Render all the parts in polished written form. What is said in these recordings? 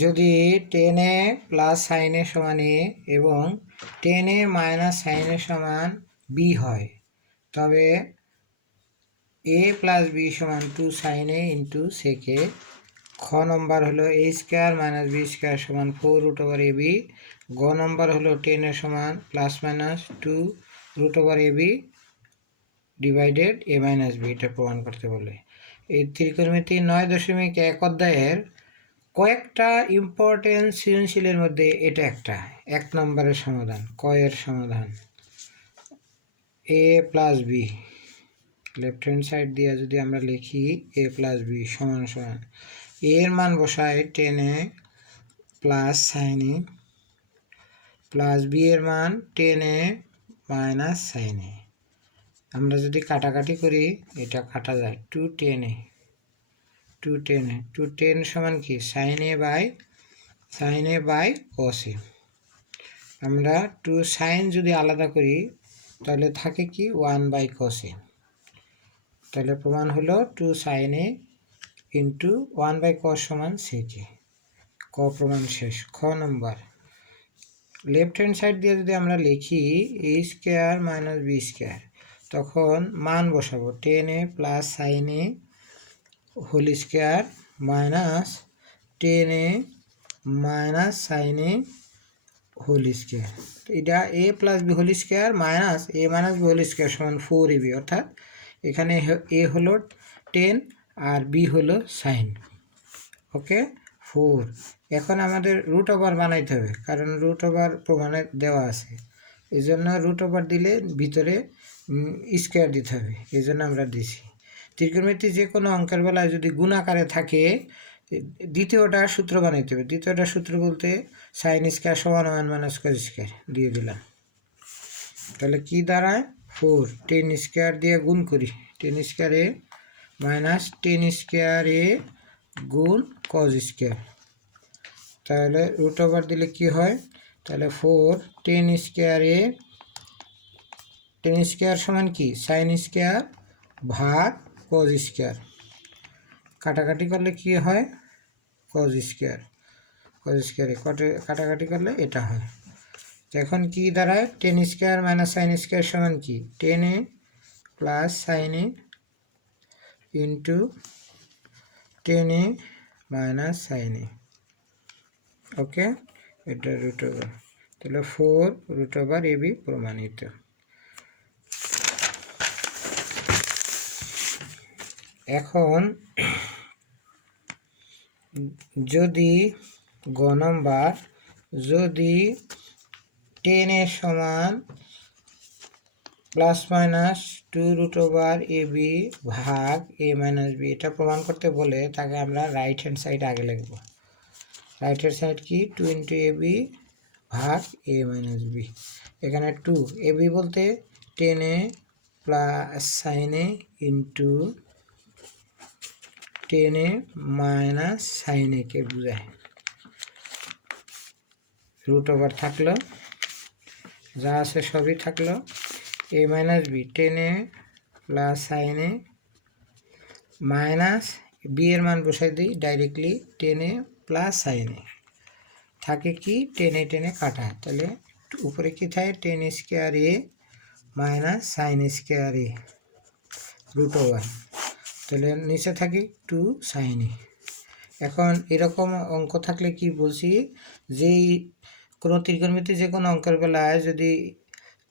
যদি ten A plus sine এ সমান এ এবং টেন এ মাইনাস সাইন এ সমান বি হয়, তবে এ প্লাস বি সমান 2 সাইন এ ইন্টু সেকে। খ নম্বর হলো এ স্কোয়ার মাইনাস বি স্কোয়ার সমান 4 রুট ওভার এ বি। গ নম্বর হলো টেন এর সমান plus minus 2 root over A B divided A minus B, এটা প্রমাণ করতে বলে। এই ত্রিকোণমিতি 9.1 অধ্যায়ের কয়েকটা ইম্পর্টেন্ট সৃজনশীলের মধ্যে এটা একটা 1 নম্বরের সমাধান, কয়ের সমাধান। A plus B left hand side দিয়ে যদি আমরা লিখি এ প্লাস বি সমান সমান এর মান বসাই ten A plus sine A plus B এর মান টেন এ মাইনাস সাইন এ। আমরা যদি কাটাকাটি করি এটা কাটা যায়, 210 সমান কি সাইন এ বাই কস এ। আমরা 2 সাইন যদি আলাদা করি তাহলে থাকে কি 1 বাই কস এ। তাহলে প্রমাণ হলো 2 sine A into 1 by cos সমান সেকে। ক প্রমাণ শেষ। খ নম্বর লেফট হ্যান্ড সাইড দিয়ে যদি আমরা লিখি A square minus B square, তখন মান বসাবো tan A plus sine A whole square minus tan A minus sine A whole square. এটা A plus B whole square minus A minus B whole square সমান 4ab, অর্থাৎ এখানে এ হলো 10 আর B হলো sign. ওকে 4। এখন আমাদের রুট ওভার বানাইতে হবে, কারণ রুট ওভার প্রমাণে দেওয়া আছে। এই জন্য রুট ওভার দিলে ভিতরে স্কোয়ার দিতে হবে, এই জন্য আমরা দিছি। ত্রিকোণমিতি যে কোনো অঙ্কের বেলায় যদি গুণাকারে থাকে দ্বিতীয়টা সূত্র বানাইতে হবে। দ্বিতীয়টা সূত্র বলতে সাইন স্কোয়ার সমান 1 মাইনাস কস স্কোয়ার দিয়ে দিলাম। তাহলে কি দাঁড়ায় 4 টেন স্কোয়ার দিয়ে গুণ করি, ten square A minus ten square এ গুণ কস স্কোয়ার। তাহলে রুট ওভার দিলে কি হয়, তাহলে 4 টেন স্কোয়ার সমান কি সাইন স্কোয়ার ভাগ কস স্কোয়ার। কাটাকাটি করলে কি হয় কস স্কোয়ারে কাটাকাটি করলে এটা হয়। এখন কি দাঁড়ায় tan square minus sine square সমান কি tan A plus sine A into tan A minus sine এ। ওকে, এটা রুট ওভার, তাহলে 4 রুট ওভার এ বি প্রমাণিত। এখন যদি গ নম্বর যদি টেন এর সমান plus minus 2 root over A B ভাগ এ মাইনাস বি, এটা প্রমাণ করতে বলে তাকে আমরা রাইট হ্যান্ড সাইড আগে লিখব। রাইট হ্যান্ড সাইড কি 2 ইন্টু এ বি ভাগ এ মাইনাস বি। এখানে 2 এ বি বলতে tan A plus sine A into tan A minus sine A কে বোঝায়। রুট ওভার থাকলো, যা আছে সবই থাকলো। A minus B tan A plus sine A minus B এর মান বসাই দিই directly tan A plus sine A. থাকে কি টেন এ কাটা, তাহলে উপরে কি থাকে tan square A minus sine square A root over, তাহলে নিচে থাকি 2 সাইন এ। এখন এরকম অঙ্ক থাকলে কি বলছি, যেই কোনো ত্রিকোণমিতি যে কোনো অঙ্কের বেলায় যদি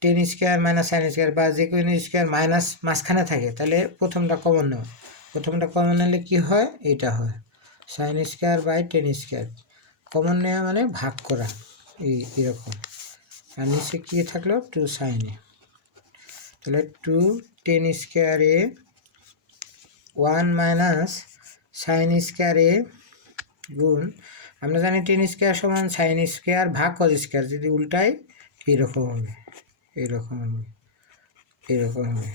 tan square minus sine square বা যে কোনো স্কোয়ার মাইনাস মাঝখানে থাকে, তাহলে প্রথমটা কমন নেওয়া। প্রথমটা কমন নিলে কি হয়, এটা হয় sine square by tan square. Common নেওয়া মানে ভাগ করা, এরকম। আর নিচে কি থাকলো 2 সাইন এ, তাহলে 2 টেন স্কোয়ার এ 1 মাইনাস সাইন স্কোয়ার এ গুণ, আমরা জানি টেন স্কোয়ার সমান সাইন স্কোয়ার ভাগ কস স্কোয়ার, যদি উল্টাই এইরকম হবে, এইরকম হবে, এরকম হবে।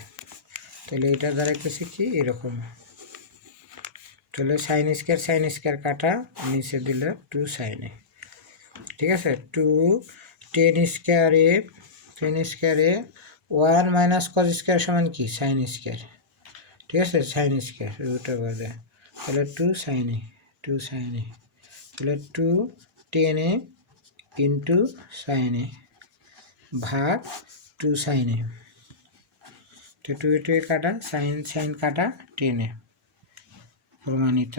তাহলে এটা দাঁড়াইতেছে কি এরকম। তাহলে সাইন স্কোয়ার কাটা, নিচে দিলে 2 সাইন এ। ঠিক আছে, 2 টেন স্কোয়ার এ 1 মাইনাস কস স্কোয়ার সমান কি সাইন স্কোয়ার। ঠিক আছে, সাইন স্কোয়ার রুট ওভার দেয়, তাহলে 2 সাইন এ তাহলে 2 tan a into sin a ভাগ 2 sin a। তো 2 কাটা, সাইন কাটা, tan a প্রমাণিত।